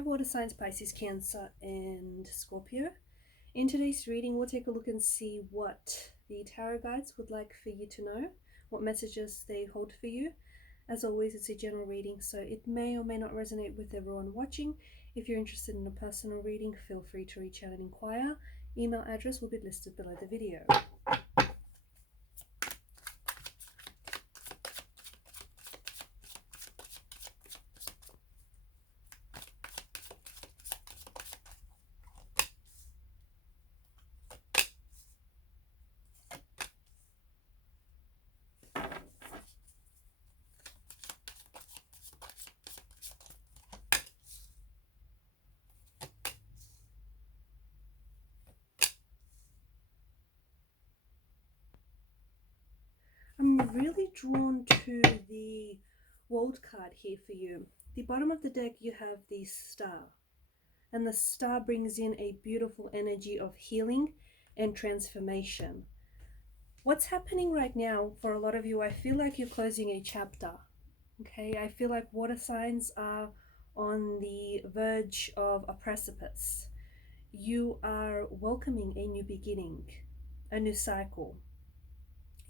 Hi water signs, Pisces, Cancer and Scorpio. In today's reading we'll take a look and see what the tarot guides would like for you to know, what messages they hold for you. As always, it's a general reading, so it may or may not resonate with everyone watching. If you're interested in a personal reading, feel free to reach out and inquire. Email address will be listed below the video. I'm really drawn to the World card here for you. The bottom of the deck you have the Star, and the Star brings in a beautiful energy of healing and transformation. What's happening right now for a lot of you, I feel like you're closing a chapter. Okay, I feel like water signs are on the verge of a precipice. You are welcoming a new beginning, a new cycle.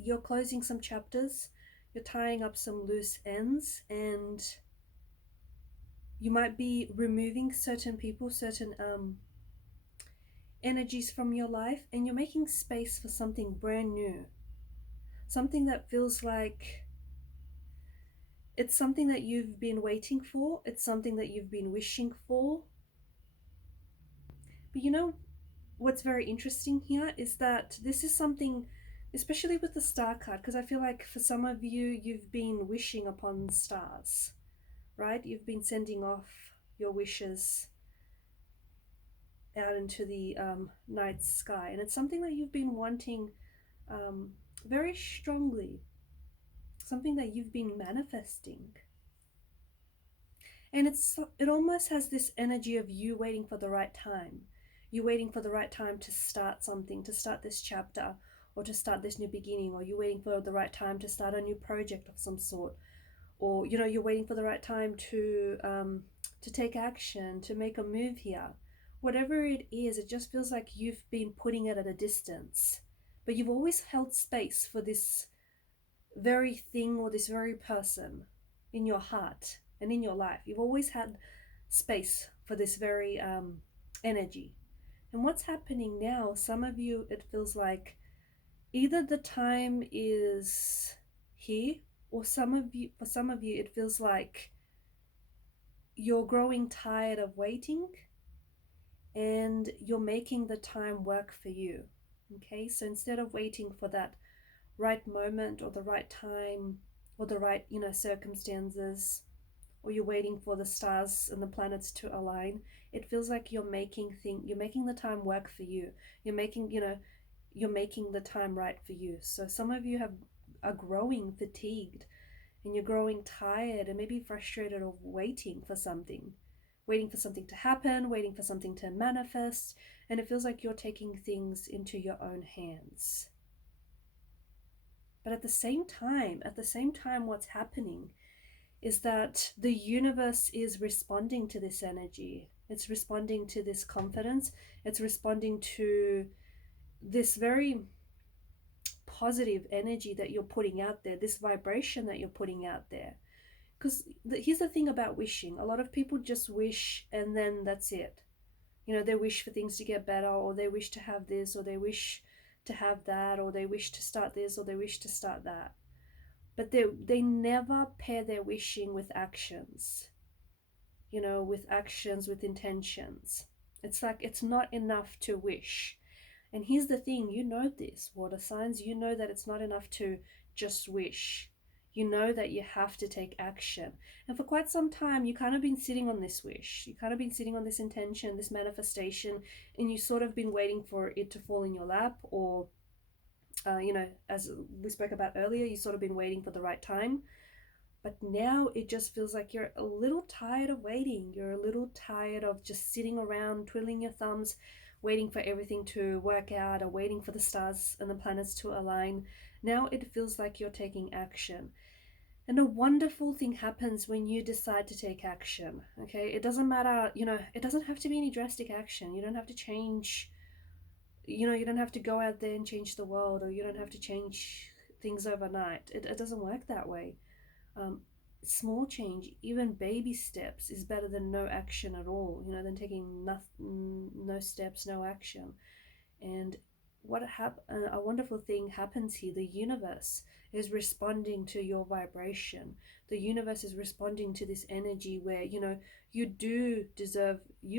You're closing some chapters, you're tying up some loose ends, and you might be removing certain people, certain energies from your life, and you're making space for something brand new. Something that feels like it's something that you've been waiting for, it's something that you've been wishing for. But you know what's very interesting here is that this is something, especially with the Star card, because I feel like for some of you, you've been wishing upon stars, right? You've been sending off your wishes out into the night sky, and it's something that you've been wanting very strongly, something that you've been manifesting. And it almost has this energy of you waiting for the right time. You waiting for the right time to start something, to start this chapter, or to start this new beginning, or you're waiting for the right time to start a new project of some sort, or you know, you're waiting for the right time to take action, to make a move here. Whatever it is, it just feels like you've been putting it at a distance, but you've always held space for this very thing or this very person in your heart and in your life. You've always had space for this very energy. And what's happening now, some of you, it feels like either the time is here, or for some of you, it feels like you're growing tired of waiting and you're making the time work for you. Okay, so instead of waiting for that right moment or the right time or the right, you know, circumstances, or you're waiting for the stars and the planets to align, it feels like you're making the time work for you. You're making, you know, you're making the time right for you. So some of you are growing fatigued, and you're growing tired and maybe frustrated of waiting for something to happen, waiting for something to manifest, and it feels like you're taking things into your own hands. But at the same time, what's happening is that the universe is responding to this energy. It's responding to this confidence. It's responding to this very positive energy that you're putting out there, this vibration that you're putting out there. Because here's the thing about wishing. A lot of people just wish and then that's it. You know, they wish for things to get better, or they wish to have this, or they wish to have that, or they wish to start this, or they wish to start that. But they never pair their wishing with actions, you know, with actions, with intentions. It's like it's not enough to wish. And here's the thing, you know this, water signs, you know that it's not enough to just wish. You know that you have to take action. And for quite some time, you kind of been sitting on this wish. You kind of been sitting on this intention, this manifestation, and you sort of been waiting for it to fall in your lap, or you know, as we spoke about earlier, you've sort of been waiting for the right time. But now it just feels like you're a little tired of waiting. You're a little tired of just sitting around, twiddling your thumbs, waiting for everything to work out, or waiting for the stars and the planets to align. Now it feels like you're taking action. And a wonderful thing happens when you decide to take action. Okay, it doesn't matter, it doesn't have to be any drastic action. You don't have to change, you don't have to go out there and change the world, or you don't have to change things overnight. It doesn't work that way. um, Small change, even baby steps, is better than no action at all, than taking nothing, no steps, no action. And a wonderful thing happens here. The universe is responding to your vibration. The universe is responding to this energy where, you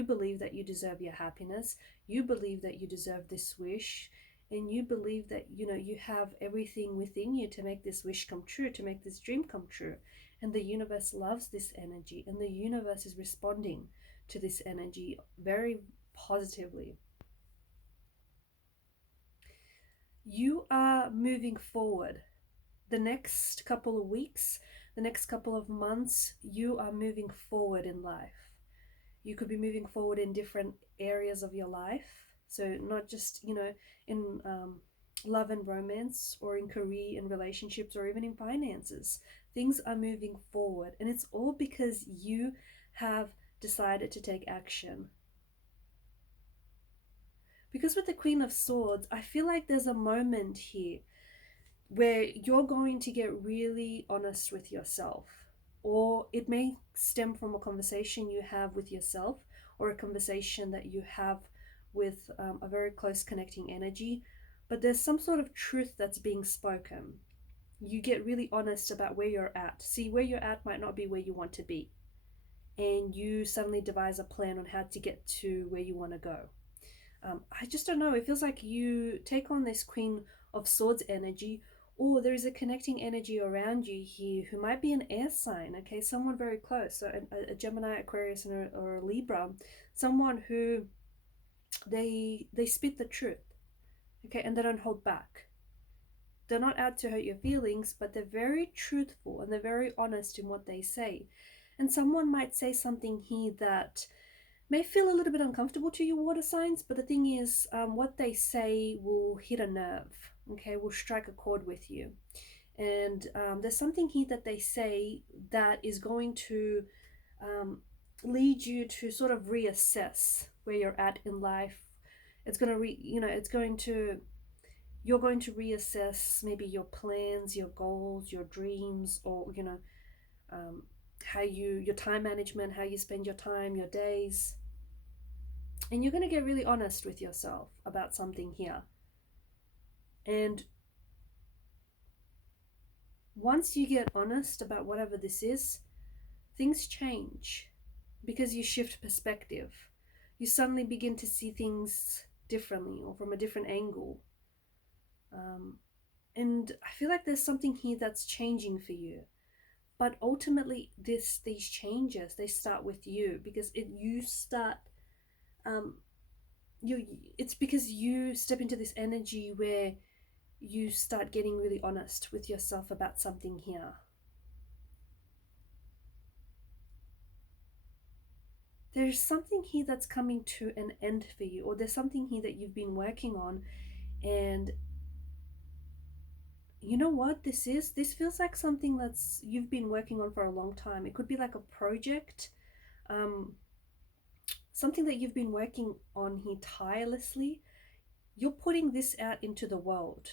believe that you deserve your happiness, you believe that you deserve this wish, and you believe that, you have everything within you to make this wish come true, to make this dream come true. And the universe loves this energy, and the universe is responding to this energy very positively. You are moving forward. The next couple of weeks, the next couple of months, you are moving forward in life. You could be moving forward in different areas of your life. So, not just, in love and romance, or in career and relationships, or even in finances. Things are moving forward, and it's all because you have decided to take action. Because with the Queen of Swords, I feel like there's a moment here where you're going to get really honest with yourself. Or it may stem from a conversation you have with yourself, or a conversation that you have with a very close connecting energy. But there's some sort of truth that's being spoken. You get really honest about where you're at. See, where you're at might not be where you want to be. And you suddenly devise a plan on how to get to where you want to go. I just don't know. It feels like you take on this Queen of Swords energy, or there is a connecting energy around you here who might be an air sign, okay? Someone very close, so a Gemini, Aquarius, or a Libra, someone who they spit the truth, okay, and they don't hold back. They're not out to hurt your feelings, but they're very truthful and they're very honest in what they say. And someone might say something here that may feel a little bit uncomfortable to you water signs, but the thing is, what they say will hit a nerve, okay, will strike a chord with you. And there's something here that they say that is going to lead you to sort of reassess where you're at in life. It's going to you're going to reassess maybe your plans, your goals, your dreams, or how your time management, how you spend your time, your days. And you're going to get really honest with yourself about something here. And once you get honest about whatever this is, things change because you shift perspective. You suddenly begin to see things differently, or from a different angle. And I feel like there's something here that's changing for you. But ultimately, these changes, they start with you, because it's because you step into this energy where you start getting really honest with yourself about something here. There's something here that's coming to an end for you, or there's something here that you've been working on, and you know what this is? This feels like something that's you've been working on for a long time. It could be like a project, something that you've been working on here tirelessly. You're putting this out into the world.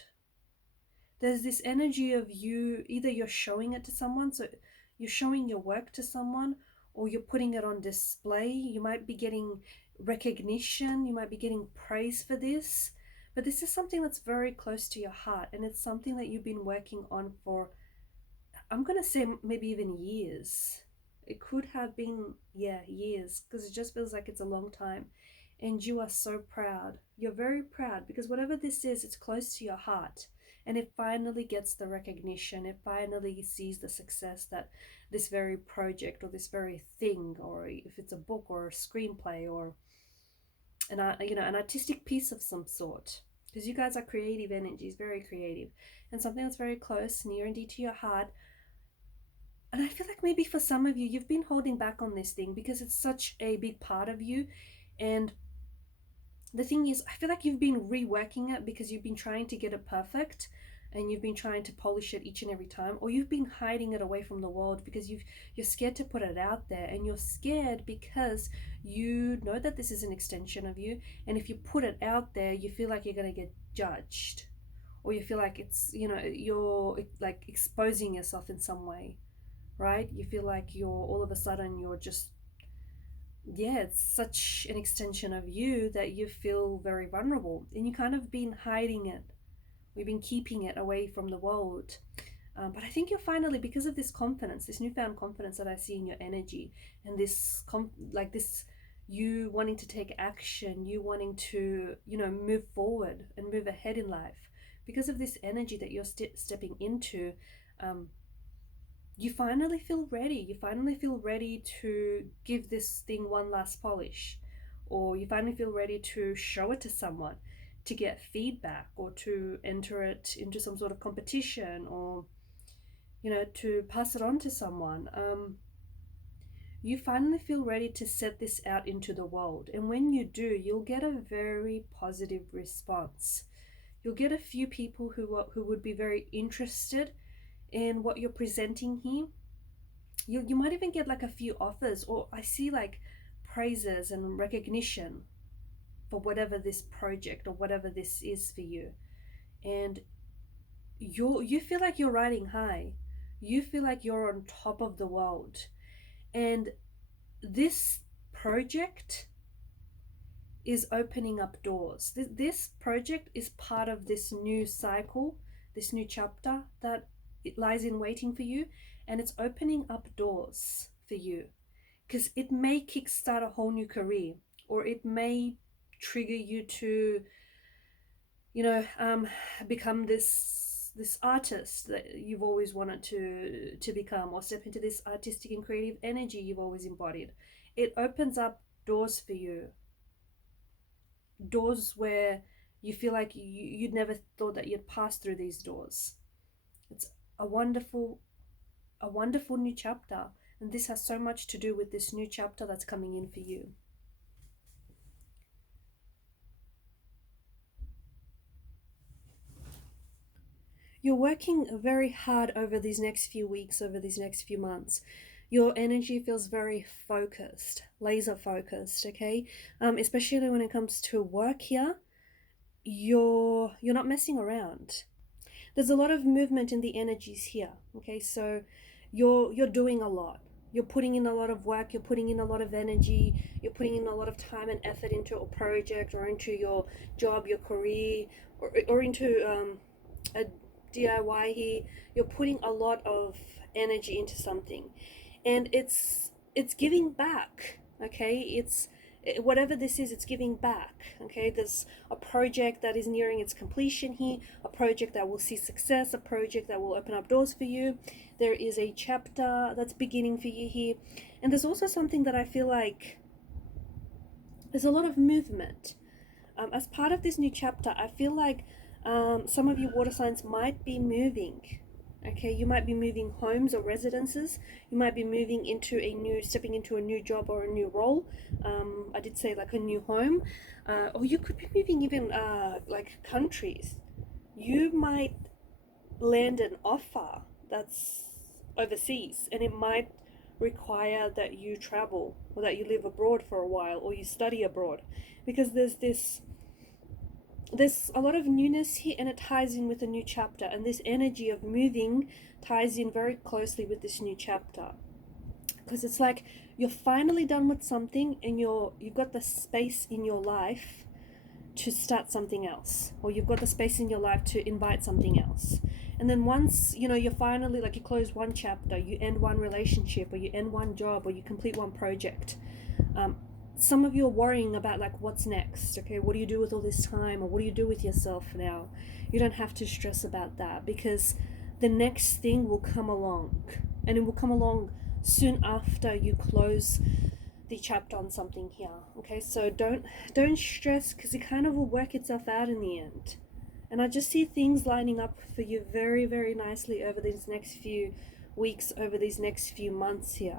There's this energy of you, either you're showing it to someone, so you're showing your work to someone, or you're putting it on display. You might be getting recognition, you might be getting praise for this, but this is something that's very close to your heart, and it's something that you've been working on for, I'm going to say, maybe even years. It could have been, years, because it just feels like it's a long time. And you are so proud. You're very proud, because whatever this is, it's close to your heart. And it finally gets the recognition. It finally sees the success that this very project, or this very thing, or if it's a book or a screenplay, or an artistic piece of some sort. Because you guys are creative energies, very creative. And something that's very close, near and dear to your heart. And I feel like maybe for some of you, you've been holding back on this thing because it's such a big part of you. And the thing is, I feel like you've been reworking it because you've been trying to get it perfect. and you've been trying to polish it each and every time, or you've been hiding it away from the world because you're scared to put it out there, and you're scared because you know that this is an extension of you, and if you put it out there, you feel like you're going to get judged, or you feel like it's, you know, you're like exposing yourself in some way, right? You feel like you're all of a sudden you're just, yeah, it's such an extension of you that you feel very vulnerable, and you kind of been hiding it. We've been keeping it away from the world. But I think you're finally, because of this confidence, this newfound confidence that I see in your energy, and this like this, you wanting to take action, you wanting to, you know, move forward and move ahead in life, because of this energy that you're stepping into. You finally feel ready. You finally feel ready to give this thing one last polish, or you finally feel ready to show it to someone, to get feedback, or to enter it into some sort of competition, or, you know, to pass it on to someone. You finally feel ready to set this out into the world. And when you do, you'll get a very positive response. You'll get a few people who would be very interested in what you're presenting here. You might even get like a few offers, or I see like praises and recognition for whatever this project or whatever this is for you. And you feel like you're riding high. You feel like you're on top of the world. And this project is opening up doors. This project is part of this new cycle, this new chapter that it lies in waiting for you, and it's opening up doors for you, because it may kickstart a whole new career, or it may trigger you to, you know, become this artist that you've always wanted to become, or step into this artistic and creative energy you've always embodied. It opens up doors for you, doors where you feel like you'd never thought that you'd pass through these doors. It's a wonderful new chapter, and this has so much to do with this new chapter that's coming in for you. You're working very hard over these next few weeks, over these next few months. Your energy feels very focused, laser focused, okay? Especially when it comes to work here, you're not messing around. There's a lot of movement in the energies here, okay? So you're doing a lot. You're putting in a lot of work, you're putting in a lot of energy, you're putting in a lot of time and effort into a project, or into your job, your career, or into a DIY here. You're putting a lot of energy into something, and it's giving back, okay? It's whatever this is, it's giving back, okay? There's a project that is nearing its completion here, a project that will see success, a project that will open up doors for you. There is a chapter that's beginning for you here, and there's also something that I feel like there's a lot of movement. As part of this new chapter, I feel like some of you water signs might be moving. Okay, you might be moving homes or residences. You might be moving into stepping into a new job or a new role. I did say like a new home, or you could be moving even like countries. You might land an offer that's overseas, and it might require that you travel, or that you live abroad for a while, or you study abroad, because there's a lot of newness here, and it ties in with a new chapter, and this energy of moving ties in very closely with this new chapter, because it's like you're finally done with something, and you've got the space in your life to start something else, or you've got the space in your life to invite something else. And then once you're finally, like, you close one chapter, you end one relationship, or you end one job, or you complete one project, some of you are worrying about like what's next. Okay, what do you do with all this time, or what do you do with yourself now? You don't have to stress about that, because the next thing will come along, and it will come along soon after you close the chapter on something here. Okay, so don't stress, because it kind of will work itself out in the end. And I just see things lining up for you very, very nicely over these next few weeks, over these next few months here.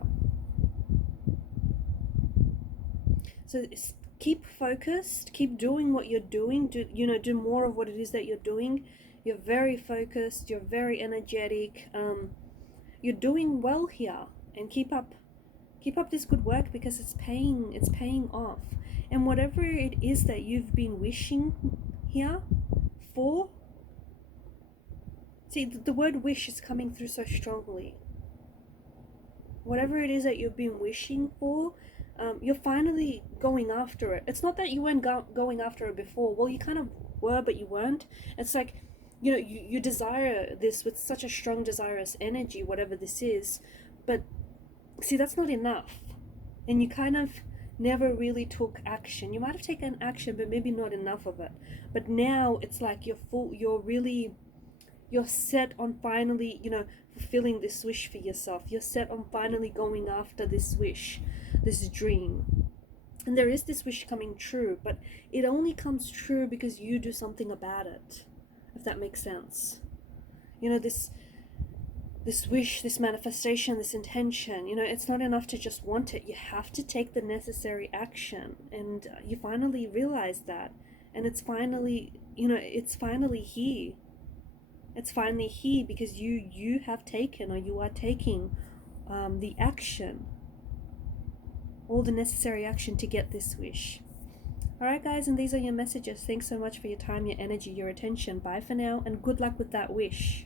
So keep focused, keep doing what you're doing, do more of what it is that you're doing. You're very focused, you're very energetic, you're doing well here, and keep up this good work, because it's paying off. And whatever it is that you've been wishing here for, see, the word wish is coming through so strongly. Whatever it is that you've been wishing for, you're finally going after it. It's not that you weren't going after it before. Well, you kind of were, but you weren't. It's like, you know, you desire this with such a strong desirous energy, whatever this is. But see, that's not enough. And you kind of never really took action. You might have taken action, but maybe not enough of it. But now it's like you're set on finally, you know, fulfilling this wish for yourself. You're set on finally going after this wish, this dream. And there is this wish coming true, but it only comes true because you do something about it, if that makes sense. You know, this wish, this manifestation, this intention, you know, it's not enough to just want it. You have to take the necessary action. And you finally realize that. And it's finally, you know, it's finally here. It's finally here because you have taken, or you are taking the action, all the necessary action to get this wish. Alright guys, and these are your messages. Thanks so much for your time, your energy, your attention. Bye for now, and good luck with that wish.